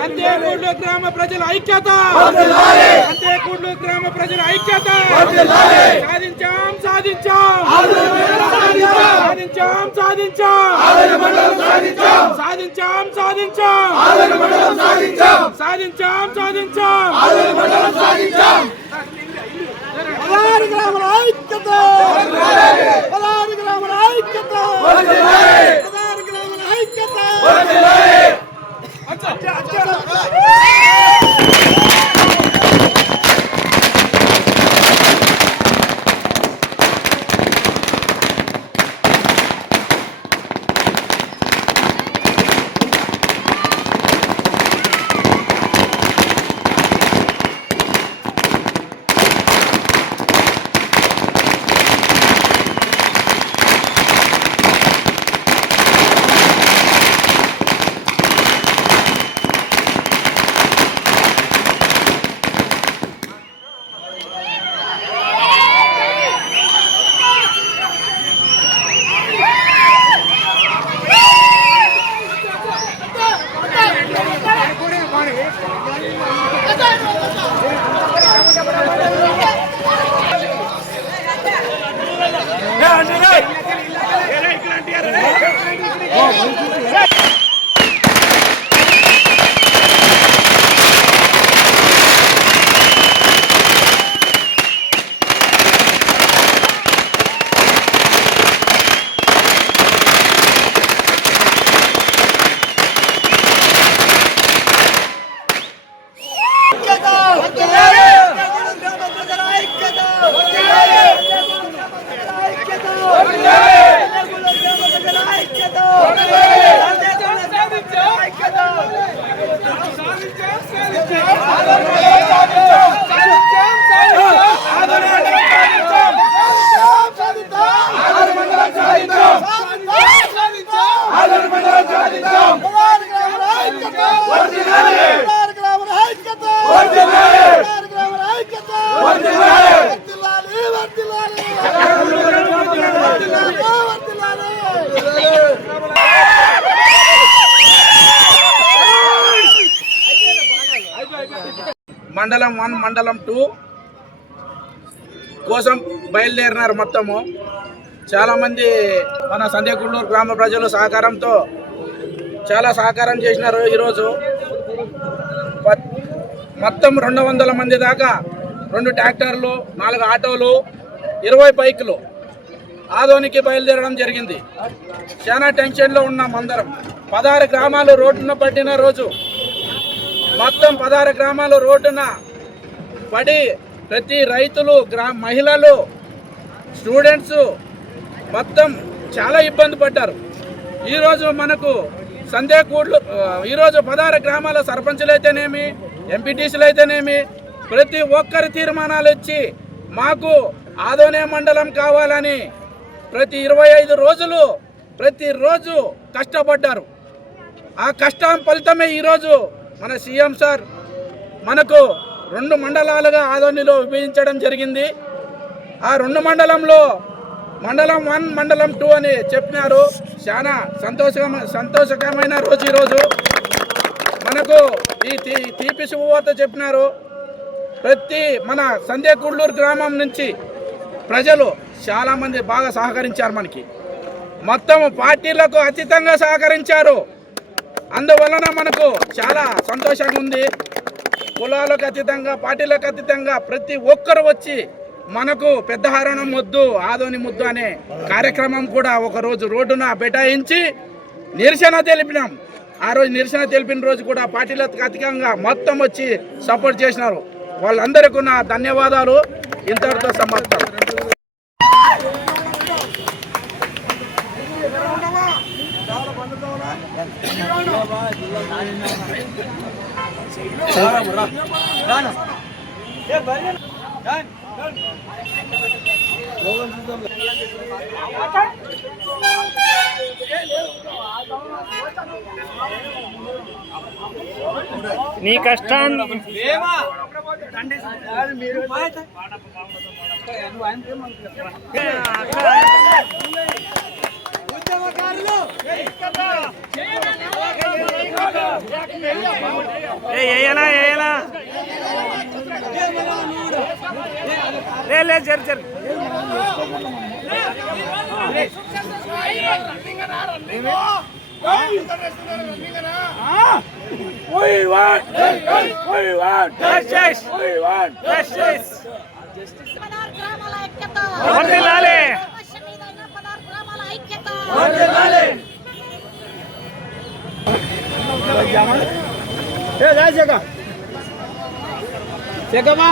సంతేకూడ్లు గ్రామ ప్రజల ఐక్యత సంతేకూడ్లు గ్రామ ప్రజల ఐక్యత సాధించాం సాధించాం సాధించాం సాధించాం సాధించాం సాధించాం సాధించాం సాధించాం గ్రామాల ఐక్యత గ్రామాల ఐక్యత గ్రామాల ఐక్యత మండలం 1 మండలం 2 కోసం బయలుదేరినారు. మొత్తము చాలామంది మన సంతేకూడ్లు గ్రామ ప్రజలు సహకారంతో చాలా సహకారం చేసినారు. ఈరోజు మొత్తం 200 మంది దాకా 2 ట్రాక్టర్లు 4 ఆటోలు 20 బైకులు ఆదోనికి బయలుదేరడం జరిగింది. చాలా టెన్షన్లో ఉన్నాం అందరం. 16 గ్రామాలు రోడ్డున పట్టిన రోజు మొత్తం 16 గ్రామాలు రోడ్డున పడి ప్రతి రైతులు మహిళలు స్టూడెంట్స్ మొత్తం చాలా ఇబ్బంది పడ్డారు. ఈరోజు మనకు సంతేకూడ్లు ఈరోజు 16 గ్రామాల సర్పంచులు అయితేనేమి ఎంపీటీసీలు అయితేనేమి ప్రతి ఒక్కరి తీర్మానాలు ఇచ్చి మాకు ఆదోనే మండలం కావాలని ప్రతి 25 రోజులు ప్రతిరోజు కష్టపడ్డారు. ఆ కష్టం ఫలితమే ఈరోజు మన సీఎం సార్ మనకు 2 మండలాలుగా ఆదోనిలో విభజించడం జరిగింది. ఆ 2 మండలంలో మండలం 1 మండలం 2 అని చెప్పినారు. చాలా సంతోషకరమైన రోజు ఈరోజు. మనకు ఈ తీపి శుభవార్త చెప్పినారు. ప్రతి మన సంతేకూడ్లు గ్రామం నుంచి ప్రజలు చాలామంది బాగా సహకరించారు. మనకి మొత్తం పార్టీలకు అతీతంగా సహకరించారు. అందువలన మనకు చాలా సంతోషంగా ఉంది. కులాలకు అతీతంగా పార్టీలకు అతీతంగా ప్రతి ఒక్కరు వచ్చి మనకు పెద్దహారణం ముద్దు ఆదోని ముద్దు అనే కార్యక్రమం కూడా ఒకరోజు రోడ్డున బైఠాయించి నిరసన తెలిపినాం. ఆ రోజు నిరసన తెలిపిన రోజు కూడా పార్టీలకు అతీతంగా మొత్తం వచ్చి సపోర్ట్ చేసినారు. వాళ్ళందరికీ నా ధన్యవాదాలు. ఇంతటితో సమాప్తం. నీ కష్టాన్ని చెక్కమ్మా